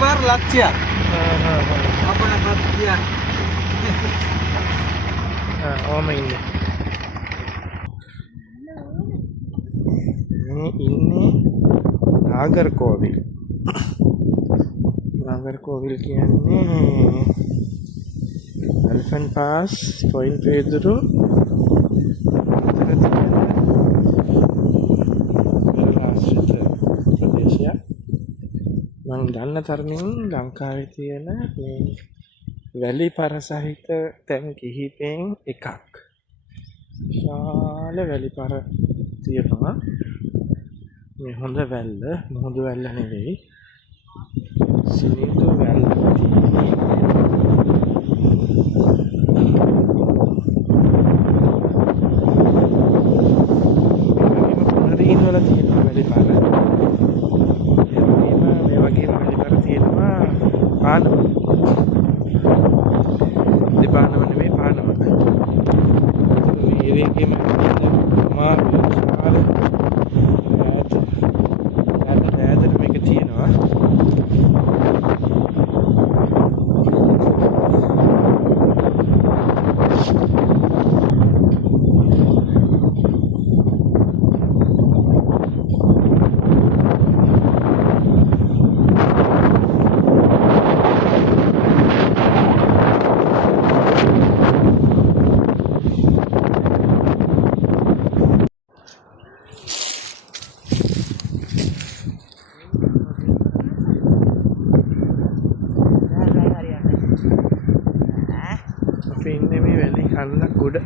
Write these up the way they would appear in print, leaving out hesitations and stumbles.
per ලක්ෂයක්. අපේ ලක්ෂයක්. ඕම ඉන්නේ. මේ ඉන්නේ නාගර්කෝවිල්. නාගර්කෝවිල් කියන්නේ එලිෆන්ට් පාස් පොයින්ට් වේදුරු ප්‍රදේශය. මම දන්න තරමින් ලංකාවේ තියෙන මේ වැලි පර සහිත තැන් කිහිපෙන් එකක්. විශාල වැලි පර තියෙනවා. මේ හොඳ වැල්ල, මුහුදු වැල්ල නෙවෙයි. සිනිඳු වැල්ල තියෙනවා. පුනරීන් වල තියෙනවා වැලි පර. මේ වගේම වැලි පර තියෙනවා පානම. දෙපානම නෙවෙයි පානම. මේ ඒරියාවේම මා විශාල ඈතට මේක තියෙනවා. අපි ඉන්නේ මේ වැලි කන්නක් උඩ.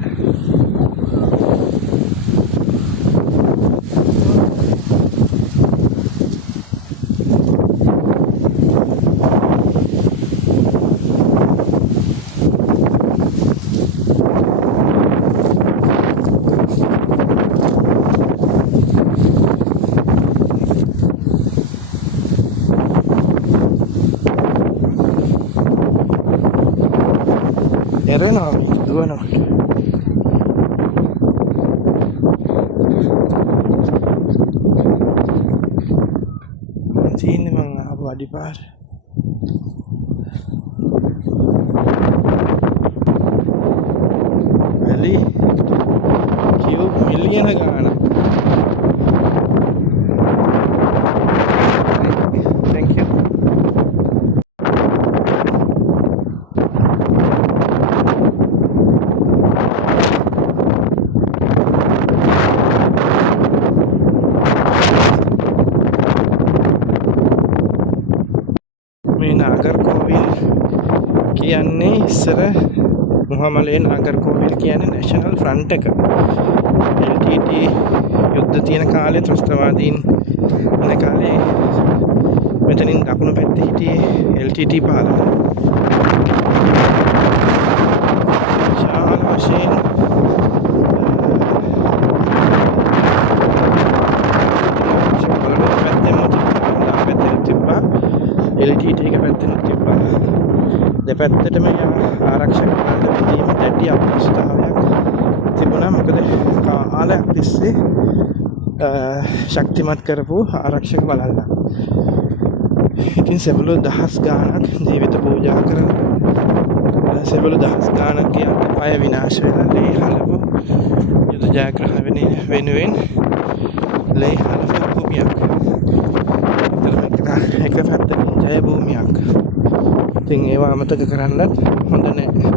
එරෙනවා දුවනවා. තියෙන්නේ මං ආපු අඩිපාර. වැලි කියුබ් මිලියන ගාණක්. Thank you. මේ නාගර්කෝවිල් කියන්නේ ඉස්සර මොහමලේ නාගර්කෝවිල් කියන්නේ නැෂනල් ෆ්‍රන්ට් එක. LTT යුද්ධ තියෙන කාලේ ත්‍රස්තවාදීන් ඉන්න කාලේ මෙතනින් දකුණු පැත්තේ හිටියේ LTT පාලන. විශාල වශයෙන් LTT එක පැත්තෙන් තිබ්බා. දෙපැත්තටම ආරක්ෂක කරන්න බැඳීම දැඩි අවශ්‍යතාවයක් තිබුණා. මොකද කාලයක් තිස්සේ ශක්තිමත් කරපු ආරක්ෂක බලන්න. ඉතින් සෙබළු දහස් ගාණක් ජීවිත පූජා කරන සෙබළු දහස් ගාණක් කියන්නේ පය විනාශ වෙන ලේ හලපු යුද ජයග්‍රහණ වෙනුවෙන් ලේ හලපු භූමියක්. එක පැත්තකින් ජය භූමියක්. ඉතින් ඒවා අමතක කරන්නත් හොඳ නැහැ.